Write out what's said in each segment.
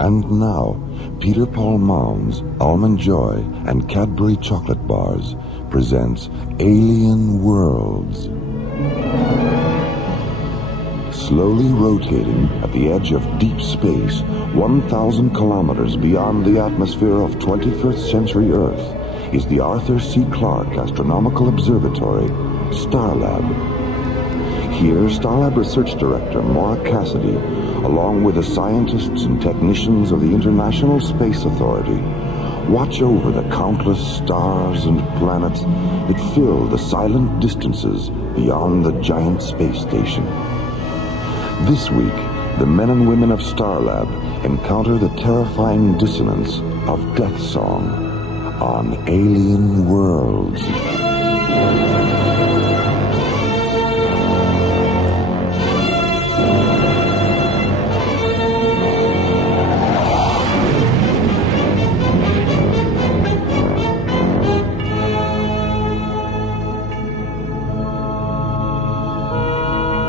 And now, Peter Paul Mound's Almond Joy and Cadbury Chocolate Bars presents Alien Worlds. Slowly rotating at the edge of deep space, 1,000 kilometers beyond the atmosphere of 21st century Earth, is the Arthur C. Clarke Astronomical Observatory, Starlab. Here, Starlab Research Director Maura Cassidy, along with the scientists and technicians of the International Space Authority, watch over the countless stars and planets that fill the silent distances beyond the giant space station. This week, the men and women of Starlab encounter the terrifying dissonance of Deathsong on Alien Worlds.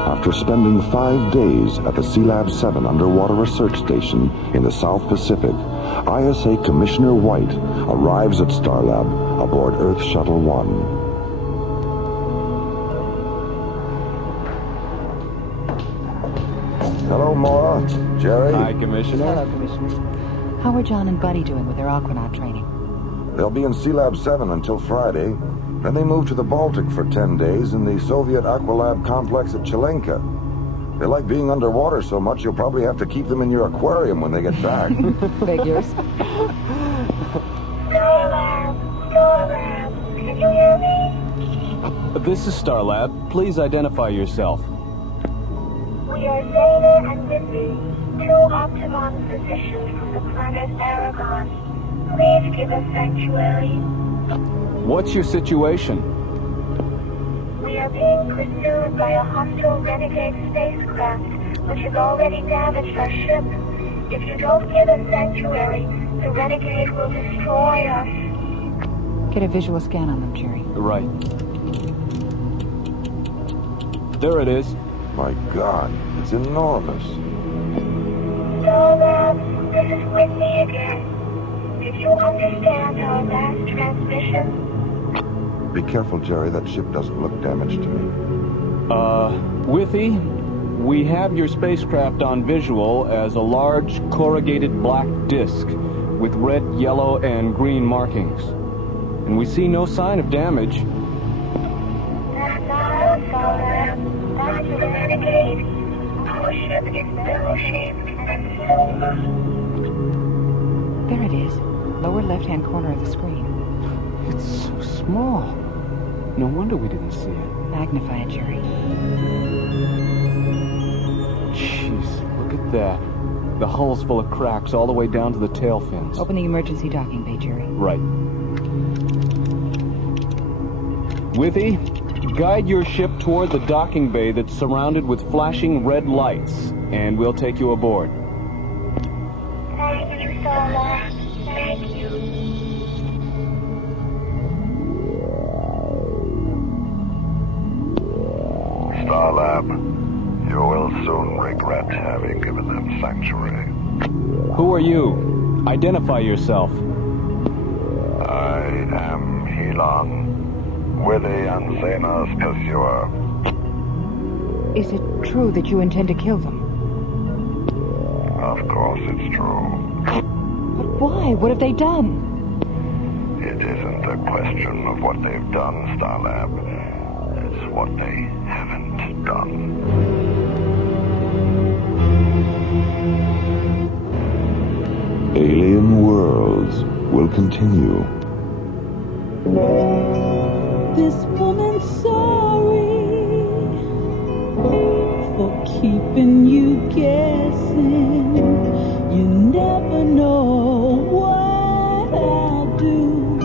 After spending 5 days at the Sealab 7 underwater research station in the South Pacific, ISA Commissioner White arrives at Starlab aboard Earth Shuttle 1. Hello, Maura. Jerry. Hi, Commissioner. Hello, Commissioner. How are John and Buddy doing with their aquanaut training? They'll be in Sealab 7 until Friday. Then they move to the Baltic for 10 days in the Soviet Aqualab complex at Chilenka. They like being underwater so much you'll probably have to keep them in your aquarium when they get back. Figures. Starlab, can you hear me? This is Starlab. Please identify yourself. We are Zeta and Whitney, two Optimon physicians from the planet Aragon. Please give us sanctuary. What's your situation? We are being pursued by a hostile renegade spacecraft, which has already damaged our ship. If you don't give us sanctuary, the renegade will destroy us. Get a visual scan on them, Jerry. Right. There it is. My God, it's enormous. Starlab, this is Whitney again. Did you understand our last transmission? Be careful, Jerry. That ship doesn't look damaged to me. Withy, we have your spacecraft on visual as a large corrugated black disc with red, yellow, and green markings. And we see no sign of damage. That's not us, Starlab. That's the renegade. Our ship is barrel-shaped and silver. There it is. Lower left-hand corner of the screen. It's so small. No wonder we didn't see it. Magnify it, Jerry. Jeez, look at that. The hull's full of cracks all the way down to the tail fins. Open the emergency docking bay, Jerry. Right. Withy, guide your ship toward the docking bay that's surrounded with flashing red lights, and we'll take you aboard. Thank you, Starlab. Thank you. Starlab, you will soon regret having given them sanctuary. Who are you? Identify yourself. I am Helon, Withy and Zena's pursuer. Is it true that you intend to kill them? Of course it's true. But why? What have they done? It isn't a question of what they've done, Starlab. It's what they haven't done. Alien Worlds will continue. This woman's sorry for keeping you guessing. You never know what I'll do.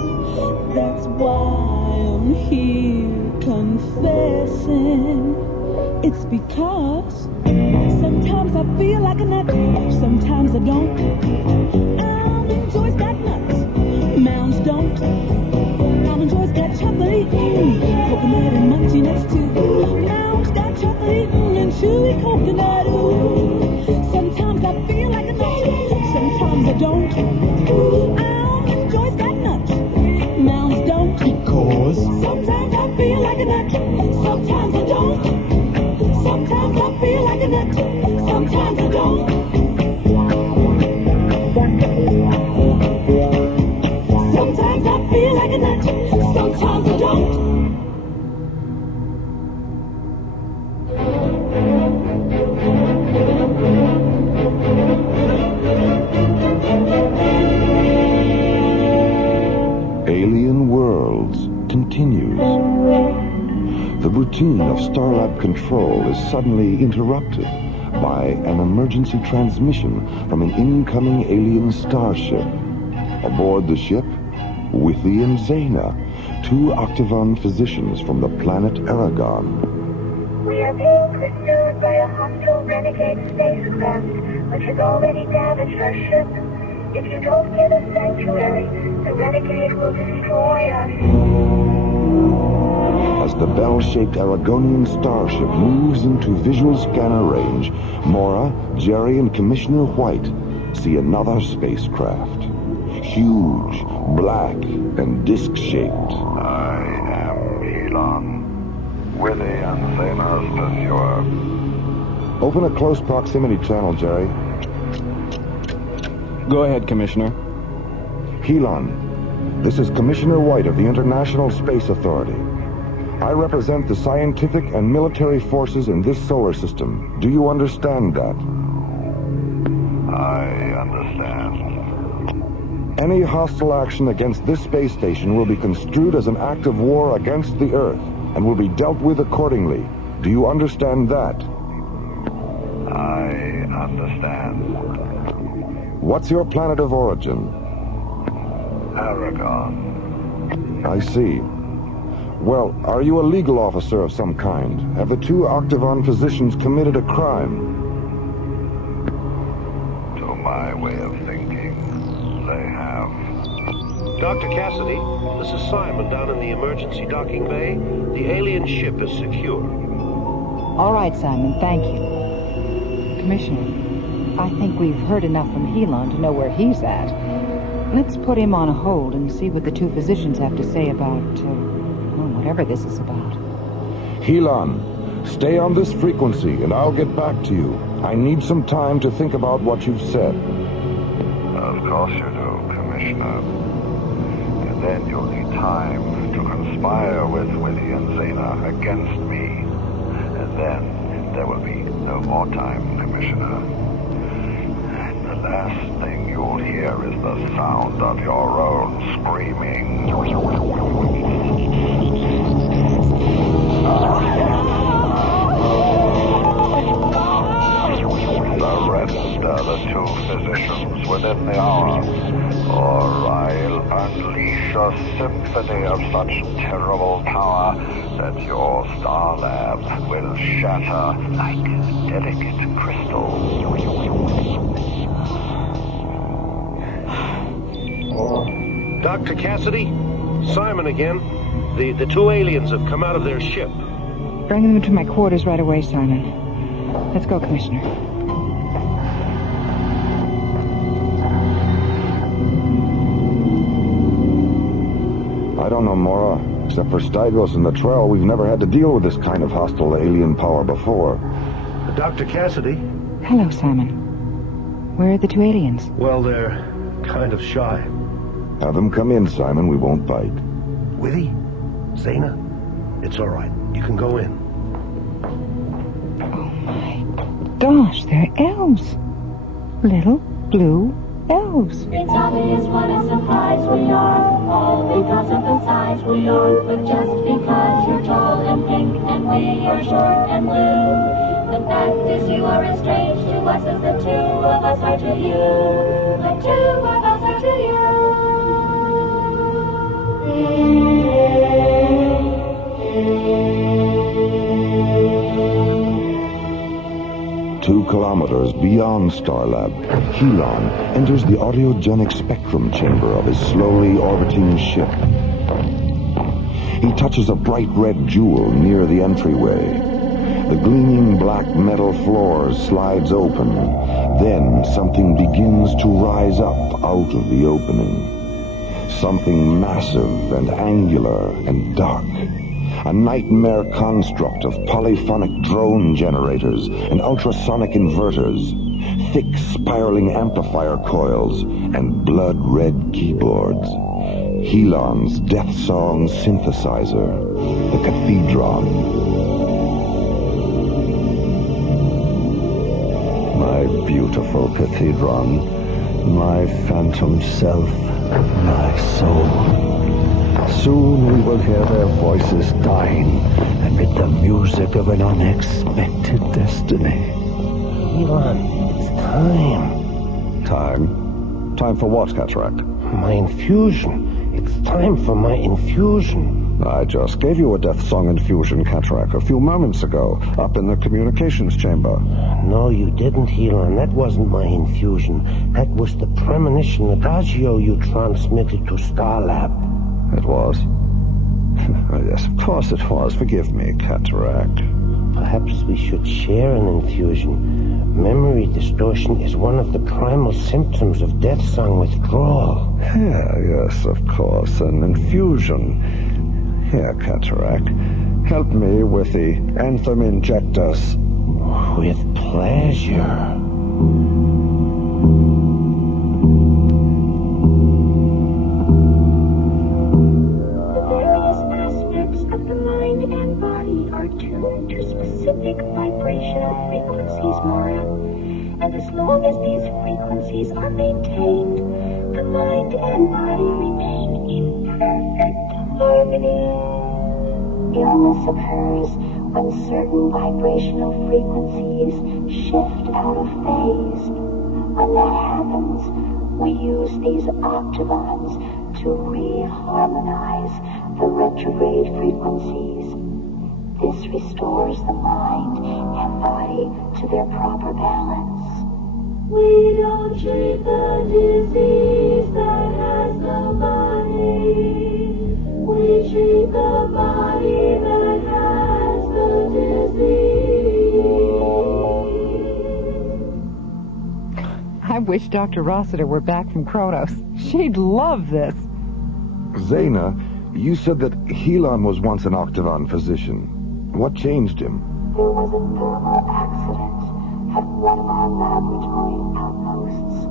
That's why I'm here confessing. It's because sometimes I feel like a nut, sometimes I don't. Almond Joy's got nuts, Mounds don't. Almond Joy's got chocolate, coconut and munchy nuts too. Mounds got chocolate and chewy coconut, ooh. Sometimes I feel like a nut, sometimes feel like a nut. Sometimes I don't. Sometimes I feel like a nut. Sometimes I don't. Sometimes I feel like a nut. Sometimes I don't. Alien Worlds continues. The routine of Starlab control is suddenly interrupted by an emergency transmission from an incoming alien starship. Aboard the ship, Withy and Zena, two Octagon physicians from the planet Aragon. We are being pursued by a hostile renegade spacecraft, which has already damaged our ship. If you don't give us sanctuary, the renegade will destroy us. As the bell-shaped Aragonian starship moves into visual scanner range, Maura, Jerry, and Commissioner White see another spacecraft. Huge, black, and disc-shaped. I am Elon, Withy and Zena's pursuer. Open a close proximity channel, Jerry. Go ahead, Commissioner. Helon, this is Commissioner White of the International Space Authority. I represent the scientific and military forces in this solar system. Do you understand that? I understand. Any hostile action against this space station will be construed as an act of war against the Earth and will be dealt with accordingly. Do you understand that? I understand. What's your planet of origin? Aragon. I see. Well, are you a legal officer of some kind? Have the two Octagon physicians committed a crime? To my way of thinking, they have. Dr. Cassidy, this is Simon down in the emergency docking bay. The alien ship is secure. All right, Simon, thank you. Commissioner, I think we've heard enough from Helon to know where he's at. Let's put him on hold and see what the two physicians have to say about, whatever this is about. Helon, stay on this frequency and I'll get back to you. I need some time to think about what you've said. Of course you do, Commissioner. And then you'll need time to conspire with Withy and Zena against me. And then there will be no more time, Commissioner. And the last thing you'll hear is the sound of your own screaming. Surrender the two physicians within the hour, or I'll unleash a symphony of such terrible power that your Starlab will shatter like delicate crystals. Dr. Cassidy, Simon again. The two aliens have come out of their ship. Bring them to my quarters right away, Simon. Let's go, Commissioner. I don't know, Maura. Except for Stygos and the Trell, we've never had to deal with this kind of hostile alien power before. Dr. Cassidy? Hello, Simon. Where are the two aliens? Well, they're kind of shy. Have them come in, Simon. We won't bite. Withy? Zena? It's all right. You can go in. Oh, my gosh, they're elves. Little blue elves. It's obvious what a surprise we are, all because of the size we are. But just because you're tall and pink and we are short and blue, the fact is you are as strange to us as the two of us are to you. The two of us are to you. 2 kilometers beyond Starlab, Helon enters the audiogenic spectrum chamber of his slowly orbiting ship. He touches a bright red jewel near the entryway. The gleaming black metal floor slides open. Then something begins to rise up out of the opening. Something massive and angular and dark. a nightmare construct of polyphonic drone generators and ultrasonic inverters, thick spiraling amplifier coils, and blood-red keyboards. Helon's Deathsong synthesizer, the Cathedron. My beautiful Cathedron, my phantom self, my soul. Soon we will hear their voices dying amid the music of an unexpected destiny. Elon, it's time. Time? Time for what, Cataract? My infusion. It's time for my infusion. I just gave you a Deathsong infusion, Cataract, a few moments ago, up in the communications chamber. No, you didn't, Elon. That wasn't my infusion. That was the premonition adagio you transmitted to Starlab. It was? Yes, of course it was. Forgive me, Cataract. Perhaps we should share an infusion. Memory distortion is one of the primal symptoms of Deathsong withdrawal. Yes, of course, an infusion. Here, Cataract, help me with the anthem injectors. With pleasure. The various aspects of the mind and body are tuned to specific vibrational frequencies, Maura. And as long as these frequencies are maintained, the mind and body remain in perfect harmony. Illness occurs when certain vibrational frequencies shift out of phase. When that happens, we use these octagons to reharmonize the retrograde frequencies. This restores the mind and body to their proper balance. We don't treat the disease that has no body. We treat the body that has the disease. I wish Dr. Rossiter were back from Kronos. She'd love this. Zaina, you said that Helon was once an Octagon physician. What changed him? There was a thermal accident at one of our laboratory outposts.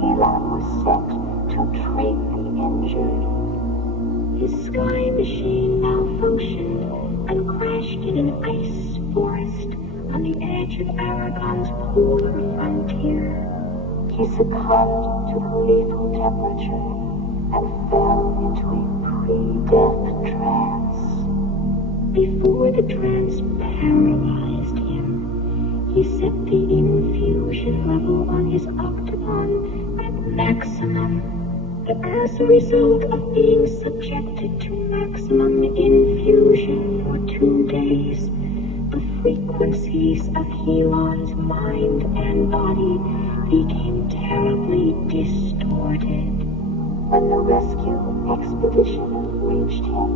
Helon was sent to treat the injured. His sky machine malfunctioned and crashed in an ice forest on the edge of Aragon's polar frontier. He succumbed to the lethal temperature and fell into a pre-death trance. Before the trance paralyzed him, he set the infusion level on his octagon at maximum. As a result of being subjected to maximum infusion for 2 days, the frequencies of Helon's mind and body became terribly distorted. When the rescue expedition reached him,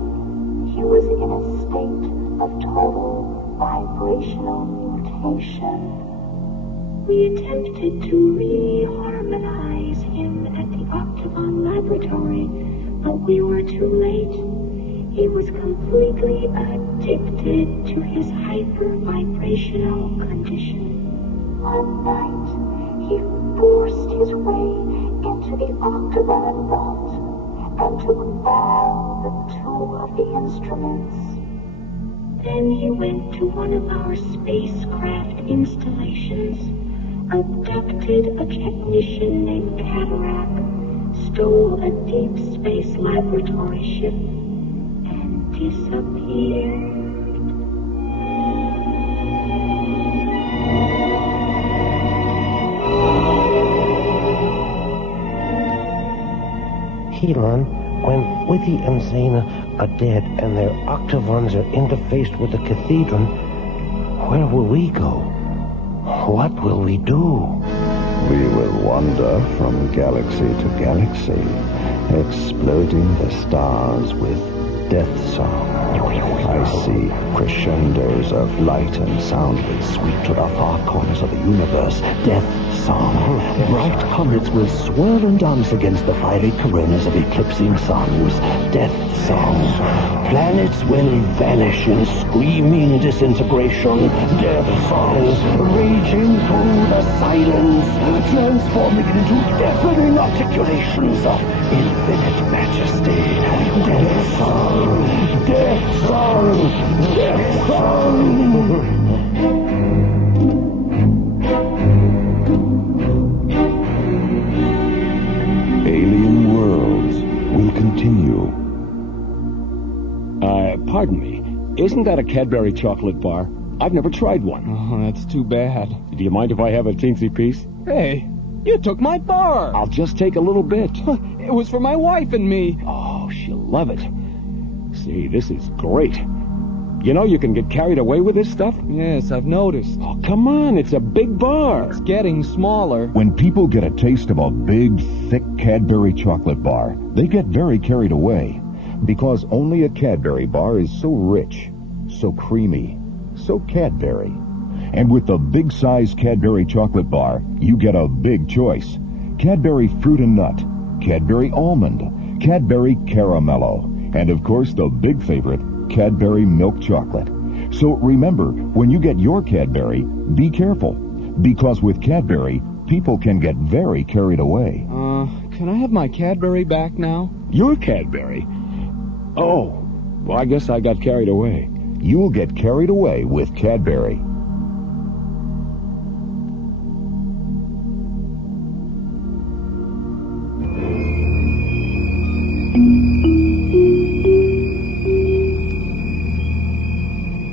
he was in a state of total vibrational mutation. We attempted to reharmonize him at the Octagon Laboratory, but we were too late. He was completely addicted to his hyper-vibrational condition. One night, he forced his way into the Octagon vault and took all but 2 of the instruments. Then he went to one of our spacecraft installations, abducted a technician named Cataract, stole a deep space laboratory ship, and disappeared. Helon, when Witty and Zaina are dead and their octagons are interfaced with the Cathedron, where will we go? What will we do? We will wander from galaxy to galaxy, exploding the stars with Deathsong. I see crescendos of light and sound that sweep to the far corners of the universe. Deathsong. Bright comets will swirl and dance against the fiery coronas of eclipsing suns. Deathsong. Planets will vanish in screaming disintegration. Deathsong. Raging through the silence, transforming into deafening articulations of infinite majesty. Deathsong. Deathsong. Deathsong. Alien Worlds will continue. Pardon me. Isn't that a Cadbury chocolate bar? I've never tried one. Oh, that's too bad. Do you mind if I have a teensy piece? Hey, you took my bar. I'll just take a little bit. It was for my wife and me. Oh, she'll love it. See, this is great. You know you can get carried away with this stuff? Yes, I've noticed. Oh, come on, it's a big bar. It's getting smaller. When people get a taste of a big, thick Cadbury chocolate bar, they get very carried away. Because only a Cadbury bar is so rich, so creamy, so Cadbury. And with the big-size Cadbury chocolate bar, you get a big choice. Cadbury Fruit and Nut, Cadbury Almond, Cadbury Caramello, and of course the big favorite, Cadbury Milk Chocolate. So remember, when you get your Cadbury, be careful. Because with Cadbury, people can get very carried away. Can I have my Cadbury back now? Your Cadbury? Oh, well, I guess I got carried away. You'll get carried away with Cadbury.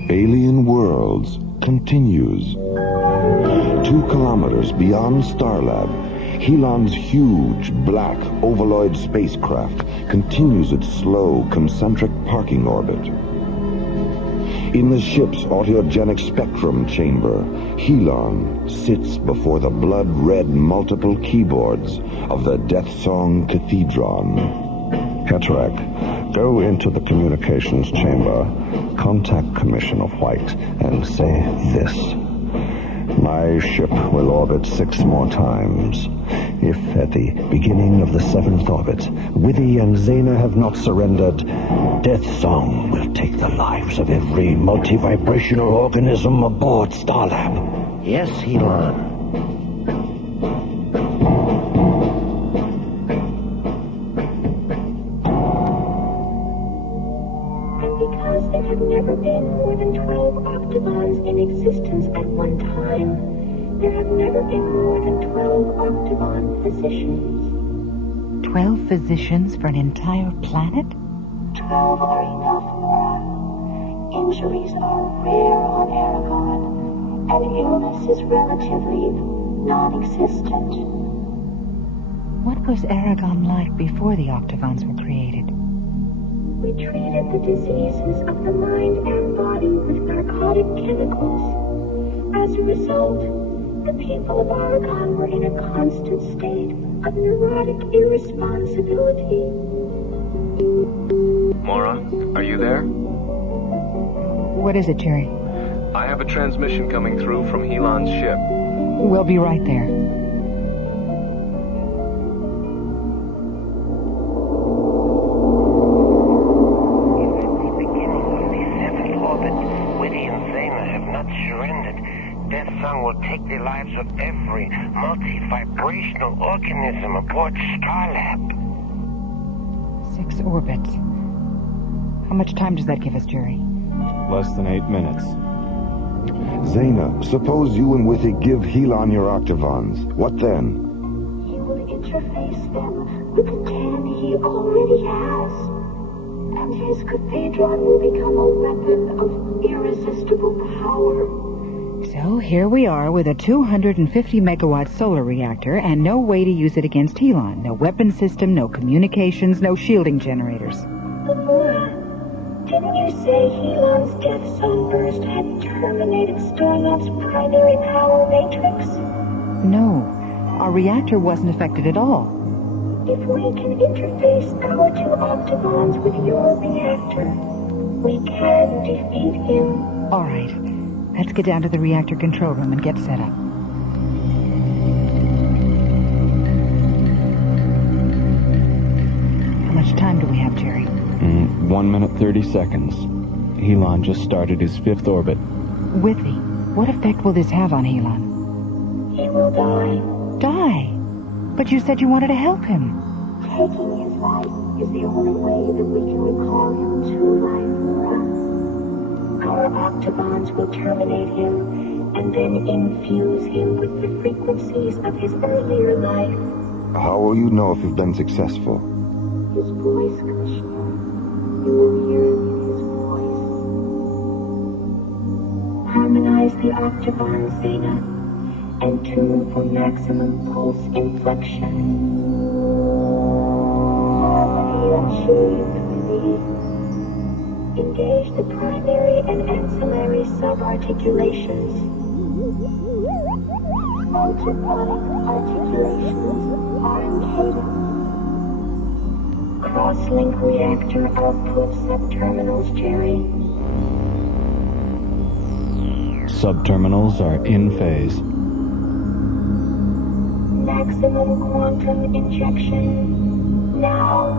Alien Worlds continues. 2 kilometers beyond Starlab, Helon's huge, black, ovaloid spacecraft continues its slow, concentric parking orbit. In the ship's autogenic spectrum chamber, Helon sits before the blood-red multiple keyboards of the Deathsong Cathedron. Cataract, go into the communications chamber, contact Commissioner White, and say this. My ship will orbit 6 more times. If at the beginning of the 7th orbit, Withy and Zena have not surrendered, Deathsong will take the lives of every multi-vibrational organism aboard Starlab. Yes, Helon. There have never been more than 12 octagons in existence at one time. There have never been more than 12 octagon physicians. 12 physicians for an entire planet? 12 are enough, Maura. Injuries are rare on Aragon, and illness is relatively non-existent. What was Aragon like before the octagons were created? We treated the diseases of the mind and body with narcotic chemicals. As a result, the people of Aragon were in a constant state of neurotic irresponsibility. Maura, are you there? What is it, Jerry? I have a transmission coming through from Helon's ship. We'll be right there. Deathsong will take the lives of every multi-vibrational organism aboard Starlab. 6 orbits. How much time does that give us, Jerry? Less than 8 minutes. Zena, suppose you and Withy give Helon your octagons. What then? He will interface them with the 10 he already has. And his cathedron will become a weapon of irresistible power. So here we are with a 250 megawatt solar reactor and no way to use it against Helon. No weapon system, no communications, no shielding generators. But Maura, didn't you say Helon's Deathsong burst had terminated Starlab's primary power matrix? No, our reactor wasn't affected at all. If we can interface our 2 octagons with your reactor, We can defeat him. All right. Let's get down to the reactor control room and get set up. How much time do we have, Jerry? 1 minute 30 seconds. Helon just started his 5th orbit. Withy, what effect will this have on Helon? He will die. Die? But you said you wanted to help him. Taking his life is the only way that we can recall him to life for us. Our octagons will terminate him and then infuse him with the frequencies of his earlier life. How will you know if you've been successful? His voice, Commissioner. You will hear him in his voice. Harmonize the octagon, Zena, and tune for maximum pulse inflection. Harmony achieved, Withy. Engage the primary and ancillary subarticulations. Multiplying articulations are in cadence. Cross-link reactor output subterminals, Jerry. Subterminals are in phase. Maximum quantum injection now.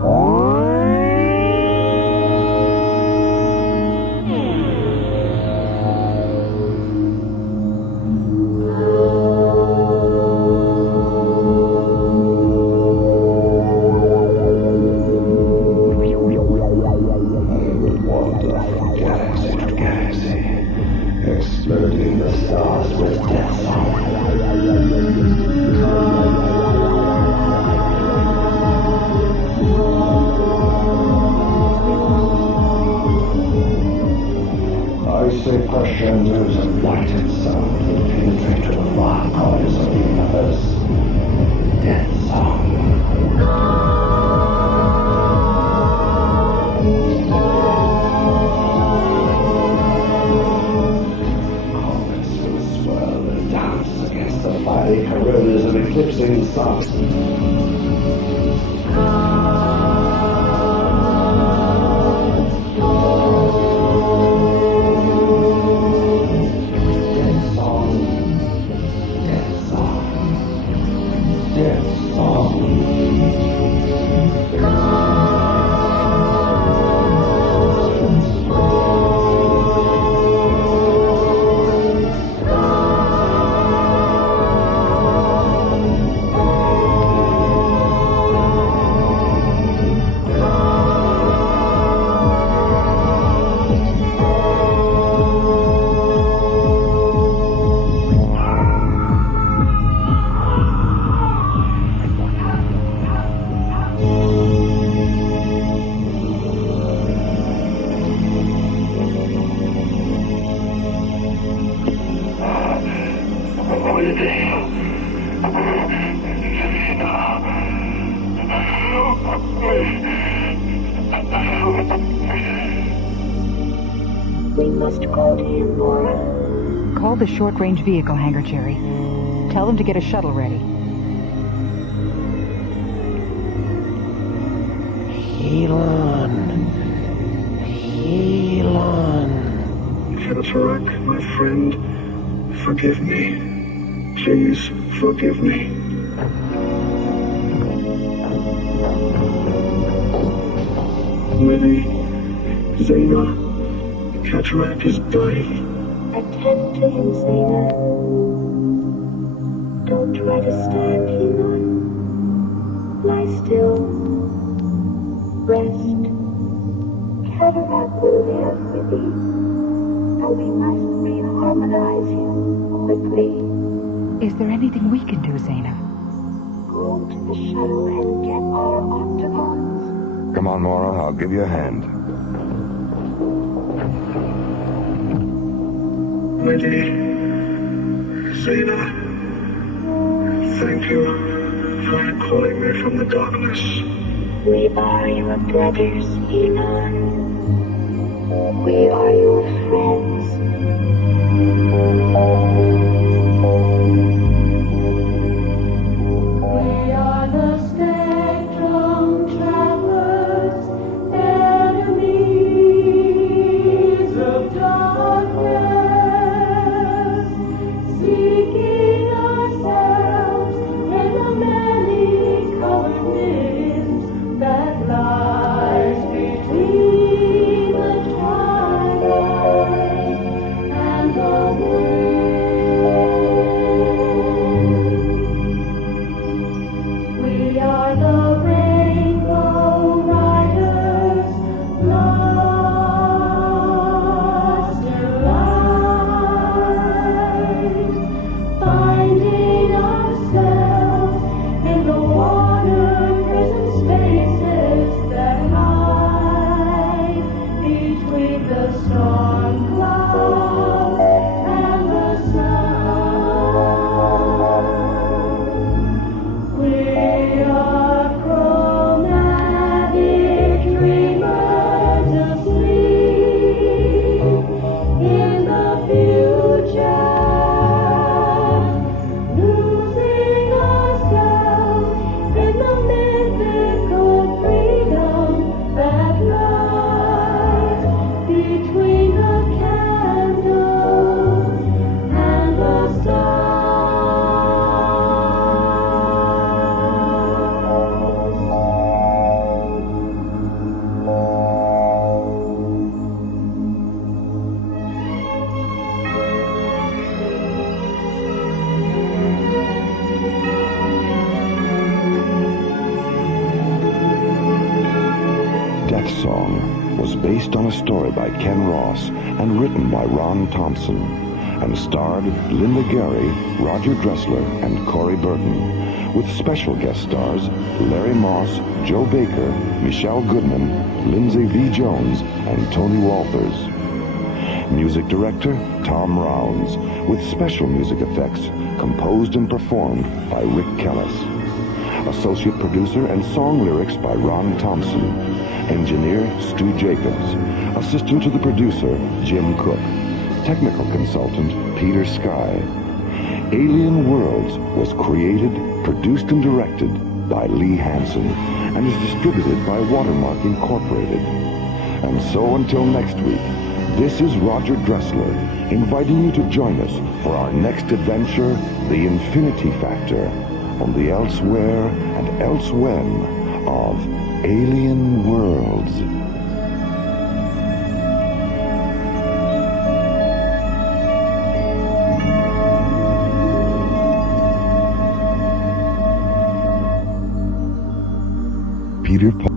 Exploding the stars with Deathsong. I say crescendos of light and sound will penetrate to the far corners of the universe. Deathsong. The coronas of eclipsing stars. We must call to him, Maura. Call the short-range vehicle hangar, Jerry. Tell them to get a shuttle ready. Helon. Cataract, my friend, forgive me. Please forgive me. Withy, Zena, Cataract is dying. Attend to him, Zena. Don't try to stand, Helon. Lie still. Rest. Cataract will live, Withy. But we must reharmonize him quickly. Is there anything we can do, Zena? Go to the shuttle and get our octagons. Come on, Maura, I'll give you a hand. Withy, Zena, thank you for calling me from the darkness. We are your brothers, Helon. We are your friends. We are the spectrum travelers, enemy. on a story by Ken Ross and written by Ron Thompson, and starred Linda Gary, Roger Dressler, and Corey Burton, with special guest stars Larry Moss, Joe Baker, Michelle Goodman, Lindsay V. Jones, and Tony Walters. Music director Tom Rounds, with special music effects composed and performed by Rick Kellis. Associate producer and song lyrics by Ron Thompson. Engineer Stu Jacobs. Assistant to the producer Jim Cook. Technical consultant Peter Sky. Alien Worlds was created, produced, and directed by Lee Hansen and is distributed by Watermark Incorporated. And so until next week, this is Roger Dressler inviting you to join us for our next adventure, The Infinity Factor, on the elsewhere and elsewhen of Alien Worlds. Peter Paul.